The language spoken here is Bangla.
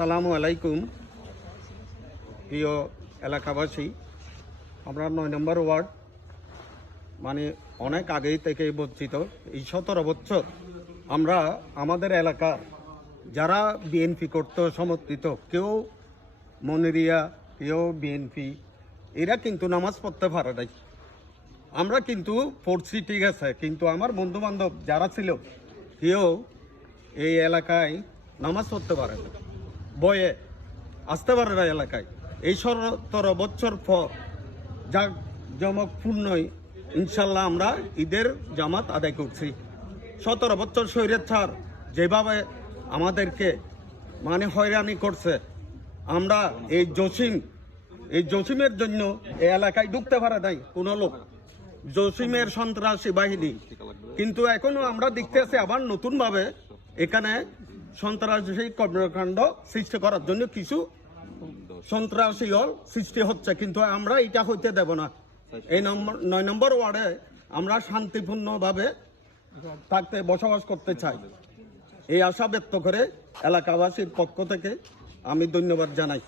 আসসালামু আলাইকুম। প্রিয় এলাকাবাসী আমরা নয় নম্বর ওয়ার্ড মানে অনেক আগেই থেকে বঞ্চিত এই সতেরো বছর আমরা আমাদের এলাকার যারা বিএনপি করত, সমর্থিত, কেউ মনেরিয়া, কেউ বিএনপি, এরা কিন্তু নামাজ পড়তে পারে নাই। আমরা কিন্তু পড়ছি ঠিক আছে, কিন্তু আমার বন্ধু বান্ধব যারা ছিল, কেউ এই এলাকায় নামাজ পড়তে পারে না বয়ে আসতে পারে না এলাকায়। এই সতেরো বছর জমক পূর্ণই ইনশাল্লাহ আমরা ঈদের জামাত আদায় করছি। সতেরো বছর শরীরের ছাড় যেভাবে আমাদেরকে মানে হয়রানি করছে, আমরা এই জসিম, এই জসিমের জন্য এই এলাকায় ঢুকতে পারে নাই কোনো লোক। জসিমের সন্ত্রাসী বাহিনী। কিন্তু এখনও আমরা দেখতেছি আবার নতুনভাবে এখানে সন্ত্রাসী কর্মকাণ্ড সৃষ্টি করার জন্য কিছু সন্ত্রাসী হল সৃষ্টি হচ্ছে, কিন্তু আমরা এটা হইতে দেব না। এই নম্বর, নয় নম্বর ওয়ার্ডে আমরা শান্তিপূর্ণভাবে থাকতে, বসবাস করতে চাই। এই আশা ব্যক্ত করে এলাকাবাসীর পক্ষ থেকে আমি ধন্যবাদ জানাই।